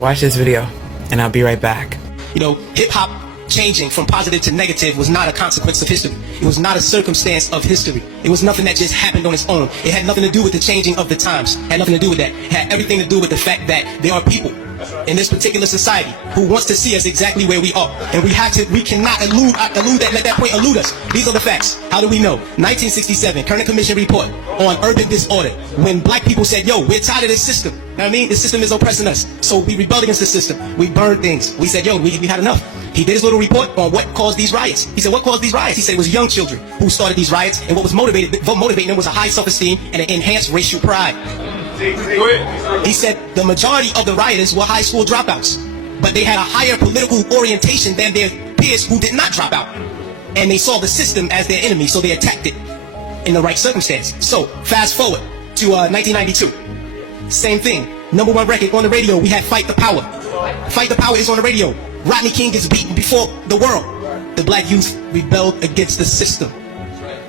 Watch this video, and I'll be right back. You know, hip-hop changing from positive to negative was not a consequence of history. It was not a circumstance of history. It was nothing that just happened on its own. It had nothing to do with the changing of the times. It had nothing to do with that. It had everything to do with the fact that there are people in this particular society who wants to see us exactly where we are. And we cannot elude that, let that point elude us. These are the facts. How do we know? 1967, Kerner Commission report on urban disorder. When black people said, yo, we're tired of this system. You know what I mean? The system is oppressing us. So we rebelled against the system. We burned things. We said, yo, we had enough. He did his little report on what caused these riots. He said, what caused these riots? He said it was young children who started these riots, and what was motivating them was a high self-esteem and an enhanced racial pride. He said the majority of the rioters were high school dropouts, but they had a higher political orientation than their peers who did not drop out. And they saw the system as their enemy, so they attacked it in the right circumstance. So, fast forward to 1992. Same thing. #1 record on the radio, we had Fight the Power. Fight the Power is on the radio. Rodney King is beaten before the world. The black youth rebelled against the system.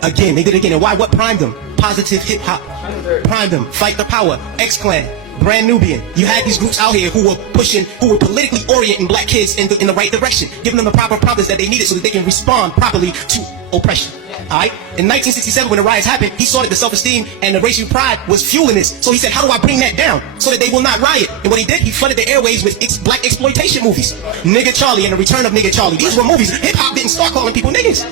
Again, they did it again. And why? What primed them? Positive hip hop primed them. Fight the Power, X-Clan, Brand Nubian. You had these groups out here who were politically orienting black kids in the right direction, giving them the proper promptings that they needed so that they can respond properly to oppression. Alright? In 1967, when the riots happened, he saw that the self-esteem and the racial pride was fueling this. So he said, how do I bring that down so that they will not riot? And what he did, he flooded the airways with black exploitation movies. Nigga Charlie and the Return of Nigga Charlie. These were movies. Hip-hop didn't start calling people niggas.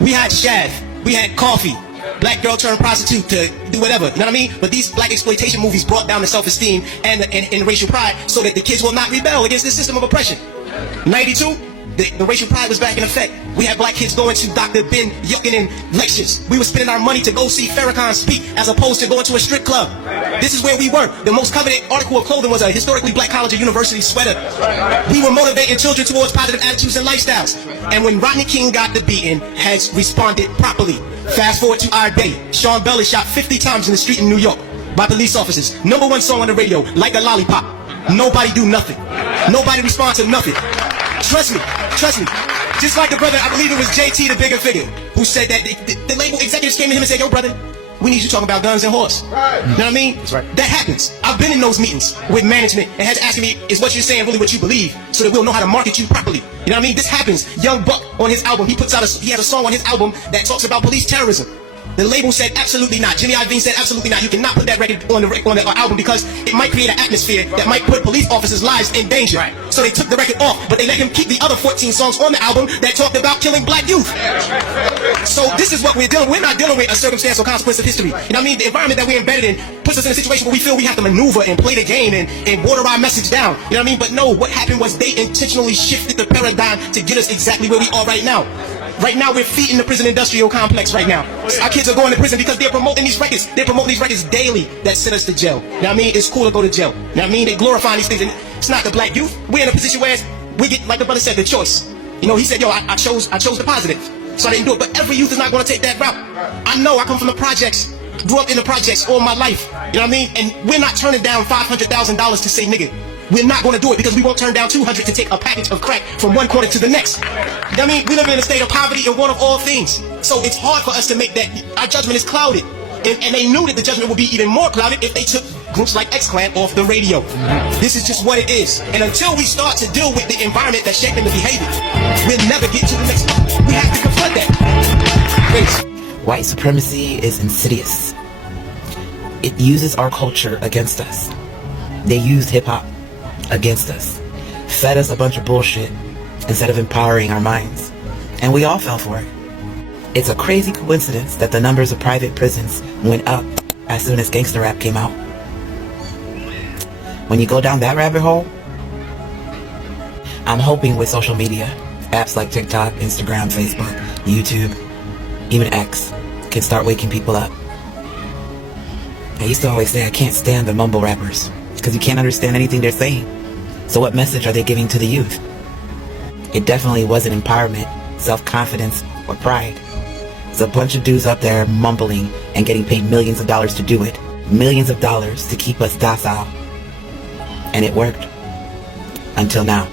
We had Shav. We had Coffee. Black girl turned prostitute to do whatever. You know what I mean? But these black exploitation movies brought down the self-esteem and the racial pride so that the kids will not rebel against this system of oppression. 92. The racial pride was back in effect. We had black kids going to Dr. Ben Yochanan lectures. We were spending our money to go see Farrakhan speak as opposed to going to a strip club. This is where we were. The most coveted article of clothing was a historically black college or university sweater. We were motivating children towards positive attitudes and lifestyles. And when Rodney King got the beating, has responded properly. Fast forward to our day. Sean Bell is shot 50 times in the street in New York by police officers. #1 song on the radio, Like a Lollipop. Nobody do nothing. Nobody responds to nothing. Trust me. Just like the brother, I believe it was JT, the bigger figure, who said that the label executives came to him and said, yo brother, we need you talking about guns and horse. Right. You know what I mean? That's right. That happens. I've been in those meetings with management and has asked me, is what you're saying really what you believe? So that we'll know how to market you properly. You know what I mean? This happens. Young Buck on his album, he has a song on his album that talks about police terrorism. The label said absolutely not. Jimmy Iovine said absolutely not. You cannot put that record on the album because it might create an atmosphere that might put police officers' lives in danger. Right. So they took the record off, but they let him keep the other 14 songs on the album that talked about killing black youth. So this is what we're dealing with. We're not dealing with a circumstance or consequence of history. You know what I mean? The environment that we're embedded in puts us in a situation where we feel we have to maneuver and play the game and water our message down. You know what I mean? But no, what happened was they intentionally shifted the paradigm to get us exactly where we are right now. Right now, we're feeding the prison industrial complex right now. Our kids are going to prison because they're promoting these records. They're promoting these records daily that send us to jail. You know what I mean? It's cool to go to jail. You know what I mean? They glorify these things. And it's not the black youth. We're in a position where we get, like the brother said, the choice. You know, he said, yo, I chose the positive. So I didn't do it. But every youth is not going to take that route. I know. I come from the projects. Grew up in the projects all my life. You know what I mean? And we're not turning down $500,000 to say nigga. We're not going to do it because we won't turn down $200 to take a package of crack from one corner to the next. You know what I mean? We live in a state of poverty and one of all things. So it's hard for us to make that. Our judgment is clouded. And they knew that the judgment would be even more clouded if they took groups like X-Clan off the radio. This is just what it is. And until we start to deal with the environment that's shaping the behavior, we'll never get to the next level. We have to confront that. Thanks. White supremacy is insidious. It uses our culture against us. They used hip-hop against us, fed us a bunch of bullshit instead of empowering our minds, and we all fell for it. It's a crazy coincidence that the numbers of private prisons went up as soon as gangster rap came out. When you go down that rabbit hole, I'm hoping with social media, apps like TikTok, Instagram, Facebook, YouTube, even X, can start waking people up. I used to always say I can't stand the mumble rappers because you can't understand anything they're saying. So what message are they giving to the youth? It definitely wasn't empowerment, self-confidence, or pride. It's a bunch of dudes up there mumbling and getting paid millions of dollars to do it. Millions of dollars to keep us docile. And it worked. Until now.